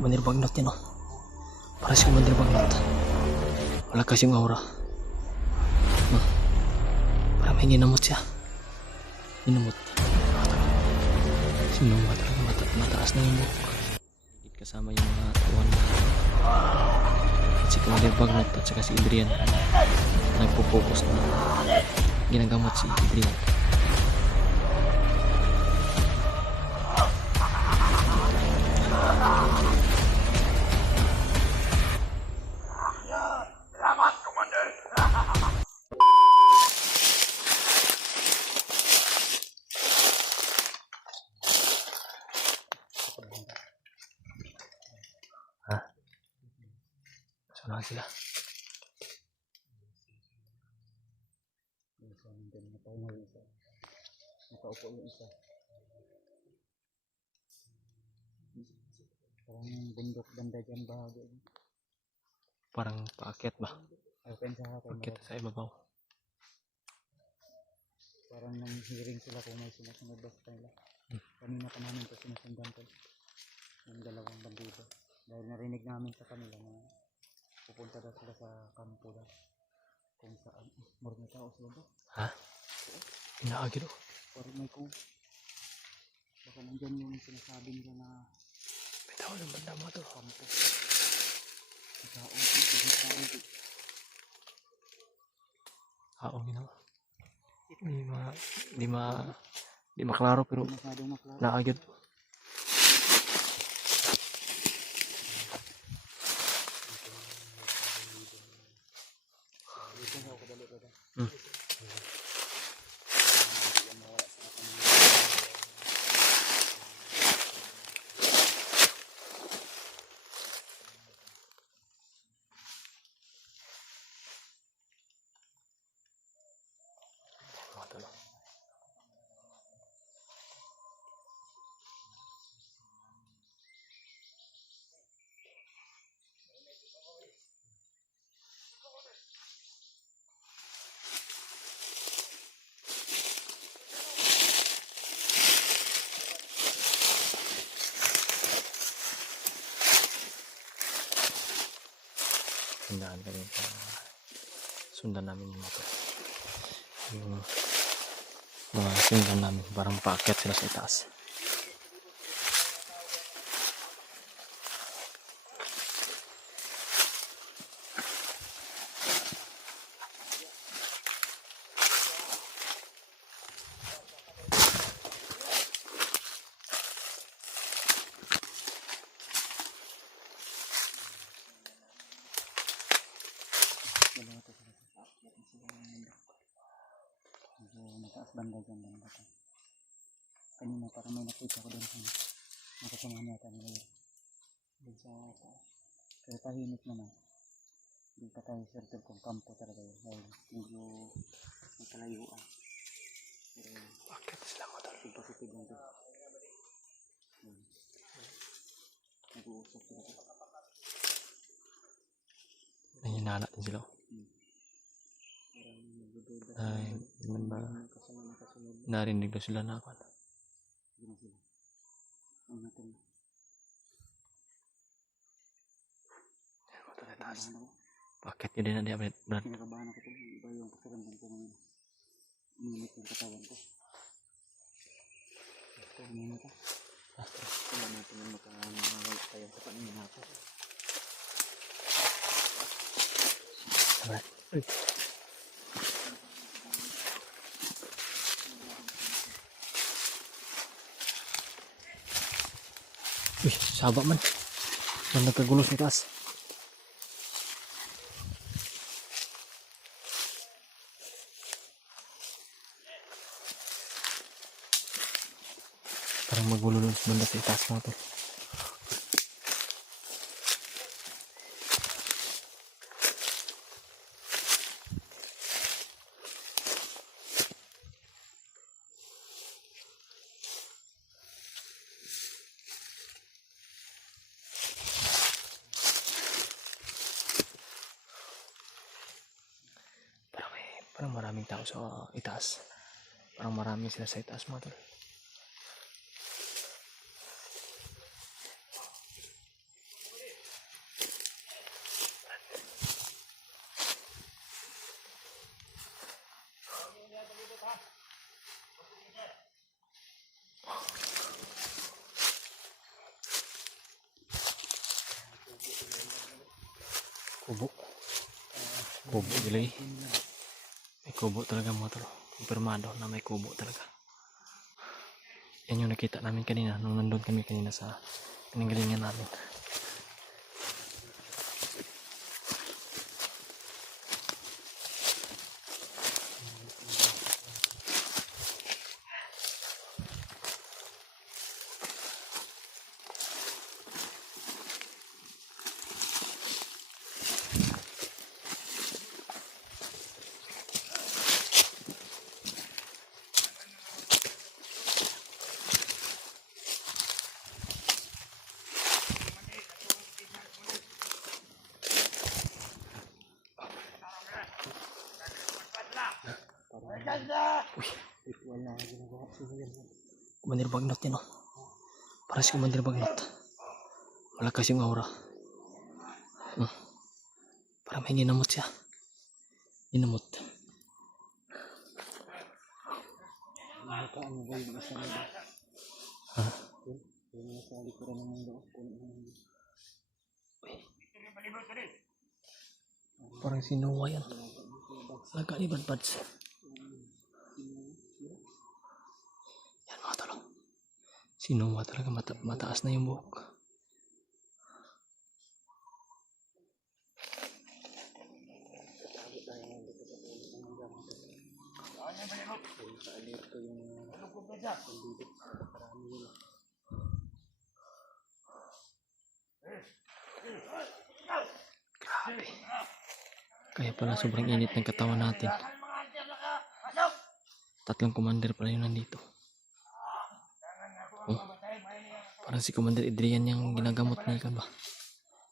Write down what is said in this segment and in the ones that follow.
Commander Bagnot yan, oh. Para si Commander Bagnot. Wala kasing aura. Para may ninamot siya. Ninamot. Sinuma talaga, mataas na yung buhok. Kasama yung mga tuwan. At si Commander Bagnot at saka si Adrian. Nagpo-focus na ginagamot si Adrian. Saan sila? Nakaupo yung isa. Parang bundok banda dyan bahagi. Parang paakyat ba? Open sa hapon. Paakyat sa ibabaw. Parang nang hearing sila kung may sumusunod ba sa kanila. Kanina pa namin ito sinusundan ko. Yung dalawang bandido. Dahil narinig namin sa kanila na pupunta daw sila sa kampo daw. Kung saan. Marami tao sila ba? Ha? Inaagi daw. Parang may kung. Baka nandyan yung sinasabi nila na Bitaw ng banda mo to. kampo. Tao. Haong ginawa. Di maklaro pero Masyadong maklaro. naagad. Sundan kami pa. Sundan namin yung motor. Yung mga sundan namin. Parang paakyat sila sa itaas. Mataas banda dyan banda ko. Kanina parang may nakita ko doon sa nakasama niya nila yun. Doon sa taas. Pero tahimik naman. Hindi pa tayo certain kung kampo talaga yun. Dahil medyo may kalayuan. Pero Paakyat sila motor. positive lang doon. Nag-uusap sila doon. Nanginala din sila. Ay, naman ba? Narinig daw sila na ako. Bakit yun din na diya, Brad? Kinakabahan ako ito. Iba yung pakiramdam ko ngayon. Uminit yung katawan ko. Ito, uminit ah. Kaya natin yung makawala tayo sa paningin natin. Brad. Uy, saba man. Man nagkagulos sa taas. Parang magulo dun sa banda sa itaas mga to. Parang maraming tao sa itaas. Parang marami sila sa itaas mga tol. Kubo. Kubo gila eh. May kubo talaga mga tol. Kumpirmado na may kubo talaga. Yan yung nakita namin kanina nung nandun kami kanina sa pinanggalingan namin. Wala na ginagawa siya yan. Kumandir Bagnot yan oh. Para si Kumandir Bagnot. Malakas yung aura. Para may ginamot siya. Ginamot. Ano ba yung isa nila? Ha? Yung nasa likuran ng mundo. Parang sinuwa yan. Nagkalibad pads. Yan mga talo. Sinuwa talaga. Mataas na yung buhok. Grabe. Kaya pala sobrang init ng katawan natin. Tatlong commander pala yun nandito. Oh. Parang si Commander Adrian yung ginagamot niya kan ba?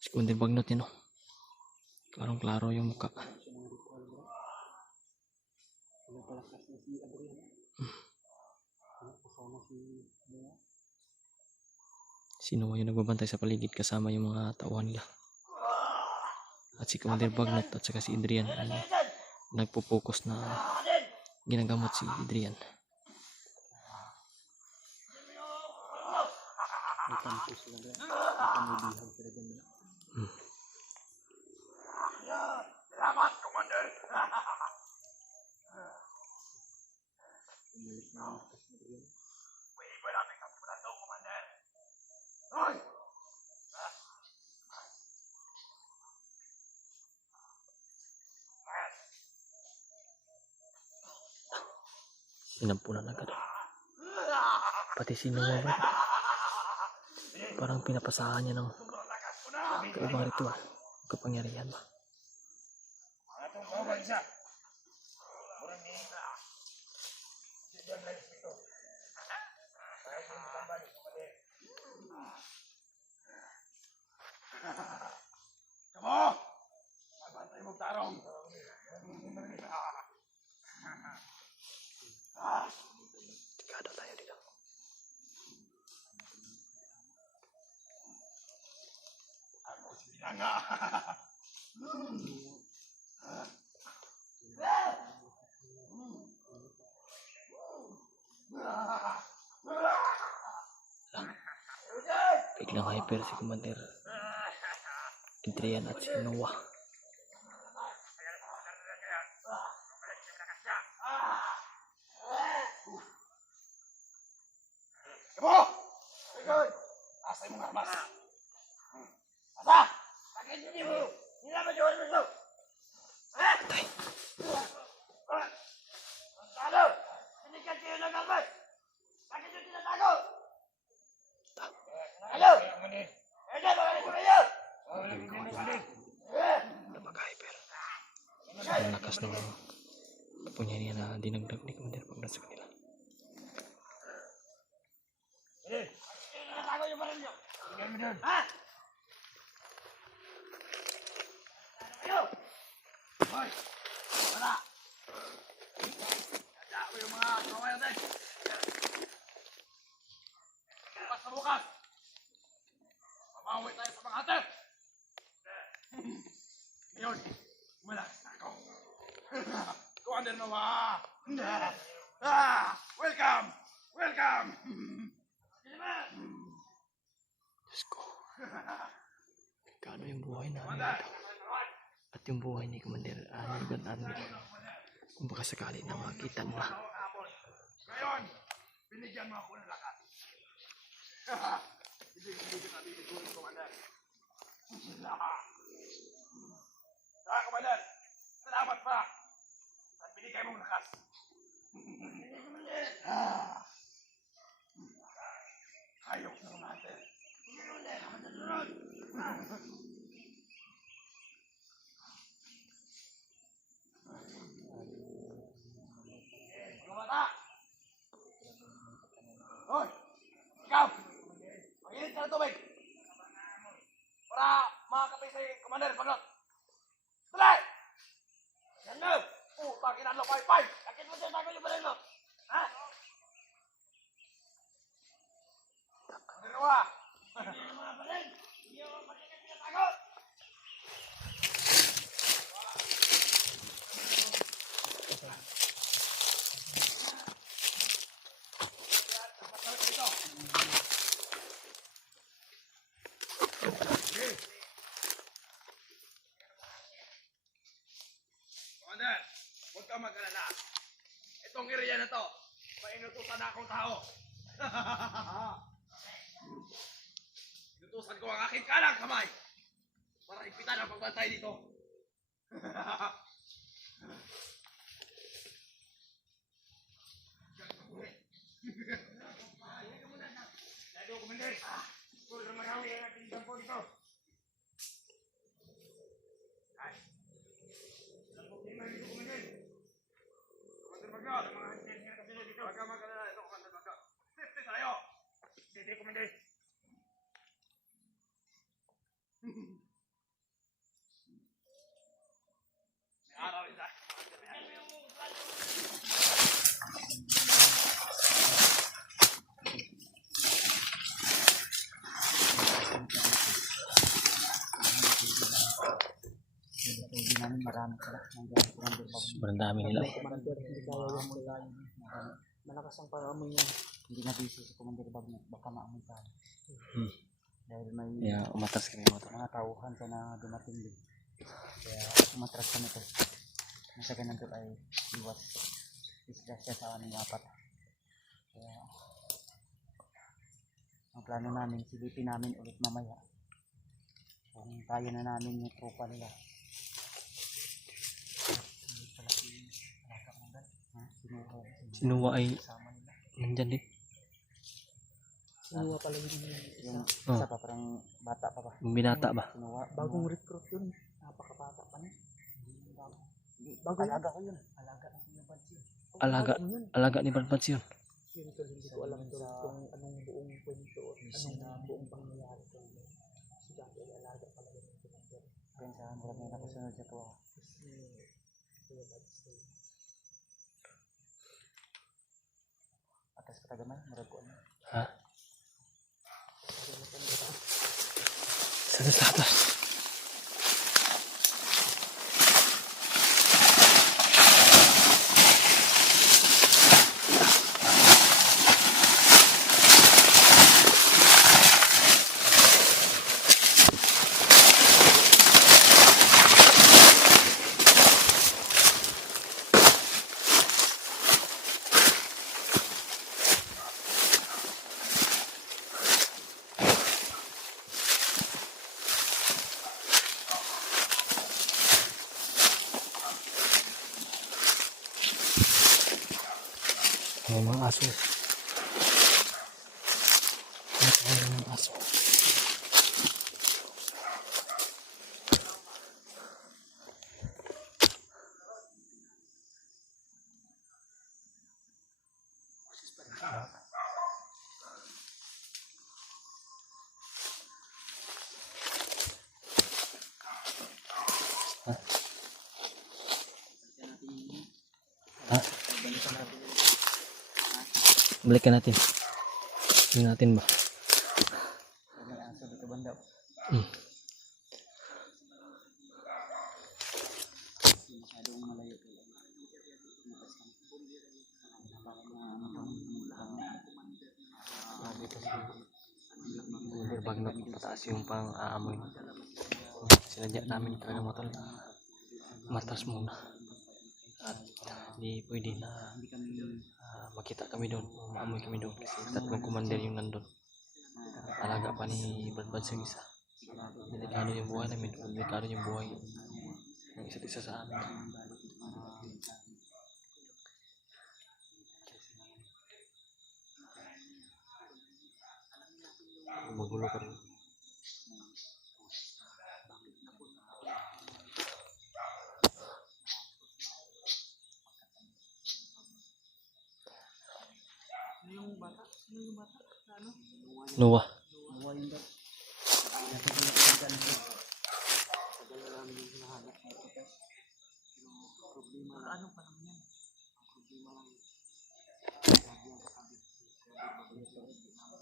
Si Commander Bagnot yan oh. Klarong klaro yung mukha. Sino yung nagbabantay sa paligid kasama yung mga tauhan nila. At si Commander Bagnot at saka si Adrian ay nagpo-focus na ginagamot si Adrian. May campus sila dyan. May bihag sila dyan. Selamat, Komandan. Pwede ba namin kapunan daw, Komandan? Hoy! Sinampunan agad. Pati sinuwa ba? Parang pinapasahan niya ng kaibang ritual. Kapangyarihan ba? Atong kawan siya. Murang ni Diyan lang ito. Ay, tambal, Komandan. Kamo! Magbantay mo tarong. Tikada tayo dito. Ako si Bilanga. Biglang hyper si Commander Adrian at si Noah. Kamo! Asay mong armas. Asa! Bakit hindi mo? Hindi na majuhan mo ito. Ha? Patay. Ano? Sinikan kayo ng armas. Bakit yung tinatago? Ano? Hindi, magaling ko kayo. Napag-hyper. Ang lakas ng kapangyarihan na dinagdag ni Commander Bagnot sa kanila. Tinatago yung baril nyo. Tingnan mo doon. Ha? Ano? Hoy! Wala! Tanda ko yung mga kawayan natin. Bukas na bukas. Mamawi tayo sa mga hater. Ngayon, malakas na ako. Commander Noah! Welcome! Welcome! Diyos ko. Kano yung buhay namin dito. at yung buhay ni Commander Nigan Army. Kung baka sakali na makita nila. Ngayon, binigyan mo ako ng lakas. Hindi kita bibiguin, Commander. Commander, salamat pa. At binigay mong lakas. Hayok na natin. Mga bata! Hoy! Ikaw! Mag-init ka ng tubig! Para makakapay sa Commander Paglot! Tuloy! Yan mo! Putang inalo, pay! Lakit mo siya tago yung baril mo! Ha? Dalawa! Hindi yung mga baril! Hindi yung mga baril na pinatago! Commander, huwag kang mag-alala. Itong area na to, painutusan na akong tao. Inutusan ko ang aking kanang kamay para ipitan ang pagbantay dito. Lalo, Commander. Puro na marawi ang ating dampo dito. Ay. Ang problema dito, Commander. Commander Baglot, ang mga hansin nga kasi dito. Huwag kang mag-alala. Ito, Commander Baglot. Safety tayo. Safety, Commander. May araw rin sa Hindi namin marami pala. Nandiyan ang Commander Baglot. Sobrang dami nila. Commander, hindi kaya yung amoy tayo. Malakas ang pag-amoy niya. Hindi na busy si Commander Baglot. Baka maamoy tayo. Dahil may Kaya umatras kami motor. mga tauhan sa na dumating din. Kaya umatras kami to. Nasa ganun to ay iwas. Disgrasya sa aming apat. Kaya ang plano namin, silipin namin ulit mamaya. Kung kaya na namin yung tropa nila. Hindi pala si Alaga Manggal. Sinuha. Sinuha ay Kasama nila. nandyan din. Sinuha pala yung Oh. isa pa, parang bata pa ba? Yung binata ba? Sinuha. Bagong recruit yun. Napakabata pa niya. Bago alaga ko yun. Alaga na pinapansin. Alaga ni Banpans yun. Yun tol, hindi ko alam tol kung anong buong kwento o anong buong pangyayari tol. Si Jackie ay alaga pala yun. Kaya sa murag may nakasunod siya to. Atas katagamay, murag ko ano. Ha? Sa atas. May mga aso. May mga aso. Ha? Balikan natin. Tingnan natin ba? May aso dito banda. Masyadong malayo. Bagnot pataas yung pang aamoy. Sinadya namin talaga motor. matras muna. At di pwede na Hindi kami makita kami doon, maamoy kami doon kasi tatlong commander yung nandun. Alaga pa ni Brad Bad sa isa. Delikado yung buhay namin, delikado yung buhay ng isa't isa sa amin. Magulo pa rin. Noah.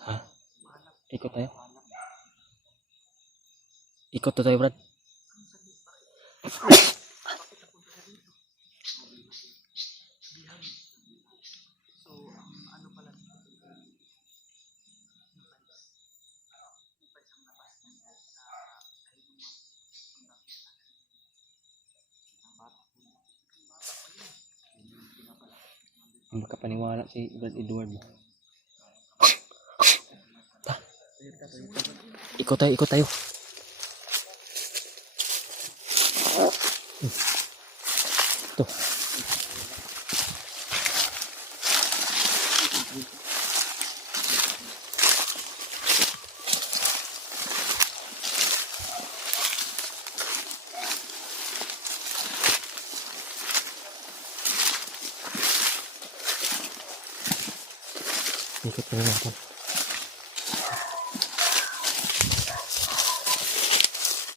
Ha? Ikot tayo? Ikot na tayo, Brad. Hindi ka paniwala si Brad Edward. Ikot tayo, ikot tayo. Ito. Ikot na natin.